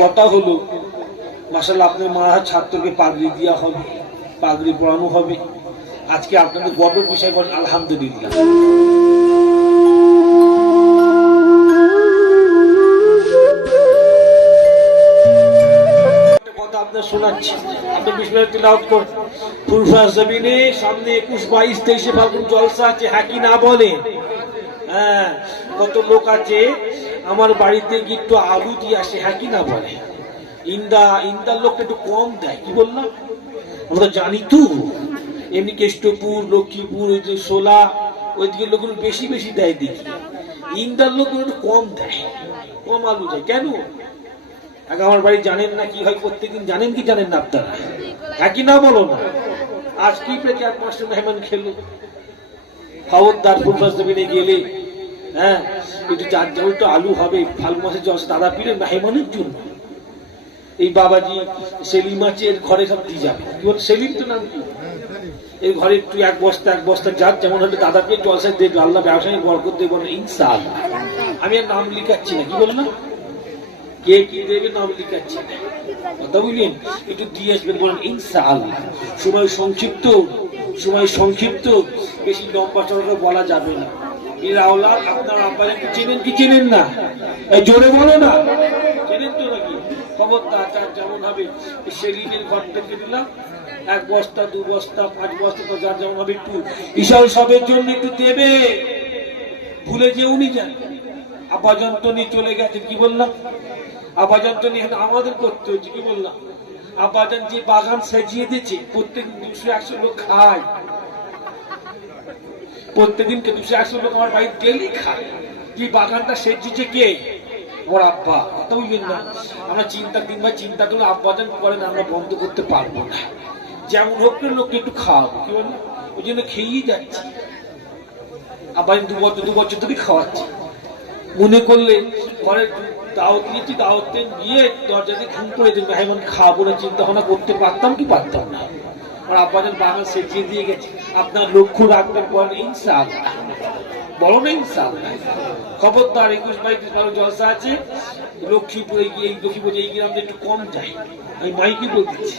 কথা হলো মাসাল্লাহ আপনার মা ছাত্রকে পাগড়ি দেওয়া হবে, পাগড়ি পড়ানো হবে। আজকে আপনাদের গর্বের বিষয় বলেন, আলহামদুলিল্লাহ। শোনাচ্ছি। করুন। সামনে একুশ, বাইশ, তেইশে ফাল্গুন জলসা আছে হ্যাঁ কি না বলে হ্যাঁ কত লোক আছে? আমার বাড়িতে গিয়ে একটু আলু দিয়ে আসে হ্যাঁ কি না বলে? ইন্দা, ইন্দার লোকটা একটু কম দেয়, কি বললাম আমরা জানি তো। এমনি কেষ্টপুর, লক্ষ্মীপুর, ওই যে সোলা ওইদিকে লোকগুলো বেশি বেশি দেয় দেখি। ইন্দার লোকগুলো একটু কম দেয়, কম আলু দেয়। কেন? আগে আমার বাড়ি জানেন না কি হয়, প্রত্যেকদিন জানেন কি জানেন না আপনারা? একই না বলো না? আজ কি পেয়ে চার পাঁচটা মেহমান খেলো? খবরদার ফুলফাস দেবিনে গেলে হ্যাঁ একটু চার চাউল তো আলু হবে ফাল্গুন মাসে জল দাদা পিলে মেহমানের জন্য। এই বাবাজি সেলিম আছে, এর ঘরে সব দিয়ে যাবে। কি বল, সেলিম তো নাম কি? এর ঘরে একটু এক বস্তা এক বস্তা যার যেমন হলে দাদা পেয়ে জলসায় দেখবে আল্লাহ ব্যবসায়ী বরকত দেবো না ইনসাল আমি আর নাম লিখাচ্ছি না, কি বললাম কে কি দেবে, নাম লিখাচ্ছি না। কথা বুঝলেন একটু দিয়ে আসবেন বলেন ইনসাল সময় সংক্ষিপ্ত। সময় সংক্ষিপ্ত, বেশি লম্বা চড়া বলা যাবে না। এর আওলাদ আপনার আব্বাকে চেনেন কি চেনেন না? এই জোরে বলো না। চেনেন তো নাকি? খবরদার যার যেমন হবে সেলিনের ঘর থেকে দিলাম এক বস্তা, দু বস্তা, পাঁচ বস্তা তো যার যেমন হবে একটু বিশাল সবের জন্য একটু দেবে। ভুলে যেউনি যান। আপাযন্ত নিয়ে চলে গেছে, কি বললাম? এখন আমাদের করতে হচ্ছে কি বললাম? আপাযান যে বাগান সাজিয়ে দিয়েছে, প্রত্যেক দুশো একশো লোক খায়। প্রত্যেকদিন দুশো একশো লোক আমার বাড়ির ডেলি খায়। কি বাগানটা সেজিয়েছে কে? ওর আব্বা। কথা বুঝলেন না আমরা চিন্তা তিনবার চিন্তা করলে আব্বাজান করেন আমরা বন্ধ করতে পারব না। যেমন হোক লোককে একটু খাওয়াবো, কি বলব ওই জন্য খেয়েই যাচ্ছি। আবার দু বছর দু বছর ধরে খাওয়াচ্ছি। মনে করলে ঘরে দাওয়াত নিয়েছি দাওয়াতে গিয়ে দরজাতে ঘুম করে দিন মেহমান খাব না, চিন্তা ভাবনা করতে পারতাম কি পারতাম না। আর আব্বাজান বাগান সেচিয়ে দিয়ে গেছে, আপনার লক্ষ্য রাখবেন বলেন, ইনশাআল্লাহ। বলো না ইনশাআল্লাহ। খবরদার একুশ বাইশ বারো জলসা আছে। লক্ষ্মীপুরে গিয়ে লক্ষ্মীপুর এই গ্রামটা একটু কম যায়। আমি মাইকে বল দিচ্ছি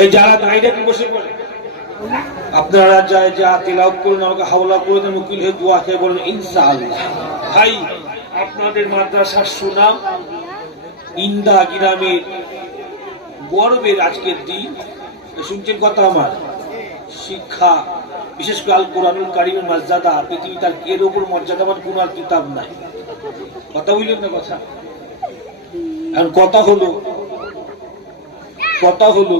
এই যারা দাঁড়িয়ে বসে পড়ে আপনারা যায় যা তেলাও করুন, আমাকে হাওলা করে দেন, উকিল হয়ে দোয়া খেয়ে বলেন, ইনশাআল্লাহ। ভাই, আপনাদের মাদ্রাসার সুনাম ইন্দা গ্রামের গর্বের আজকের দিন। শুনছেন কথা আমার? শিক্ষা, বিশেষ করে আল কোরআনুল কারিমের মর্যাদা পৃথিবী তার এর ওপর মর্যাদাবান কোন আর কিতাব নাই। কথা বুঝলেন না কথা? কথা হলো কথা হলো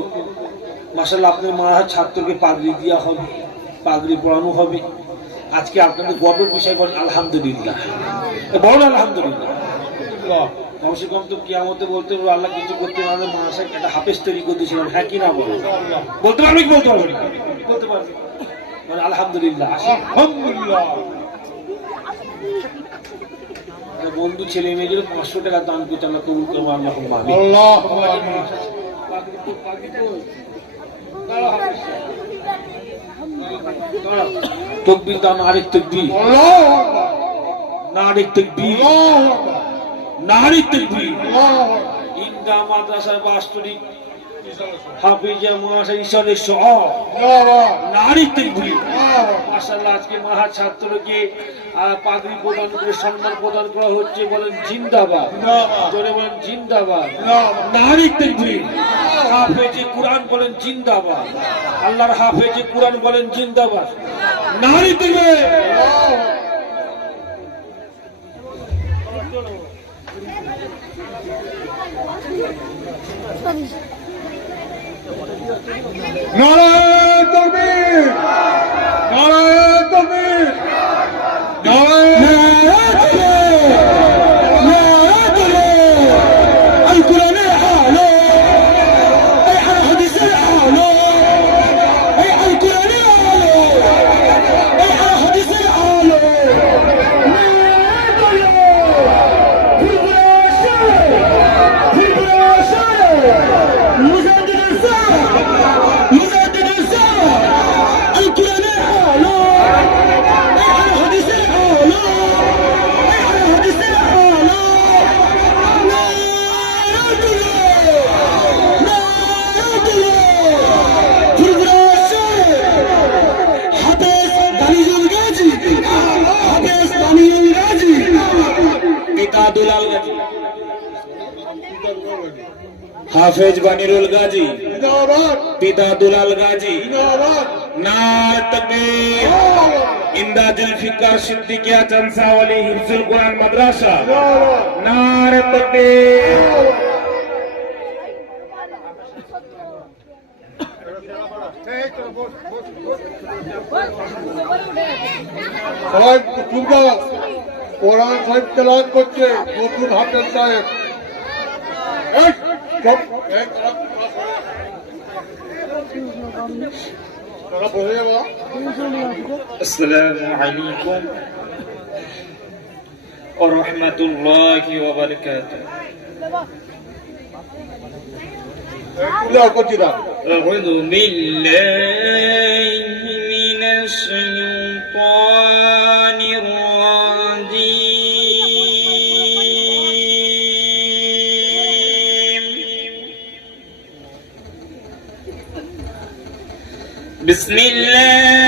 মাসাল্লাহ আপনার মা ছাত্রকে পাগড়ি দেওয়া হবে পাগড়ি পড়ানো হবে? আজকে আপনাদের গর্বের বিষয় বলেন আলহামদুলিল্লাহ। বলেন আলহামদুলিল্লাহ। কমসে কম তো কিয়ামতে বলতে পারব আল্লাহ কিছু করতে পারবে মাসে একটা হাফেজ তৈরি করে দিয়েছিলাম হ্যাঁ কি না বলো বলতে পারবে কি বলতে পারবে বলতে পারবে। মানে আলহামদুলিল্লাহ আলহামদুলিল্লাহ বন্ধু ছেলে মেয়েদের পাঁচশো টাকা দান করতে আল্লাহ কবুল করব আল্লাহ মামি তকবির দাম আরেক তকবির। তকবির। নারী তকবির। ইন্দা মাদ্রাসার বাস্তবিক হাফিজা মহাশা ঈশ্বরের সহ নারী তকবির মাশাআল্লাহ আজকে মহা ছাত্রকে পাগড়ি প্রদান করে সম্মান প্রদান করা হচ্ছে বলেন জিন্দাবাদ। জোরে বলেন জিন্দাবাদ। নারী তকবির হাফেজে কোরআন বলেন জিন্দাবাদ। আল্লাহর হাফেজে কোরআন বলেন জিন্দাবাদ। নারী তকবির হাফেজ বানিরুল গাজী। জিন্দাবাদ। পিতা দুলাল গাজী। জিন্দাবাদ। নাতকে ইমদাদুল ফিকার সিদ্দিকিয়া চানসাওয়ালি হিফজুল কোরআন মাদ্রাসা। জিন্দাবাদ। নারে তকবীর সবাই কোরআন সাহেব তেলাওয়াত করছে নতুন হাফেজ সাহেব। السلام عليكم ورحمة الله وبركاته. لا قدرة أعوذ بالله من الشيطان الرجيم. بسم الله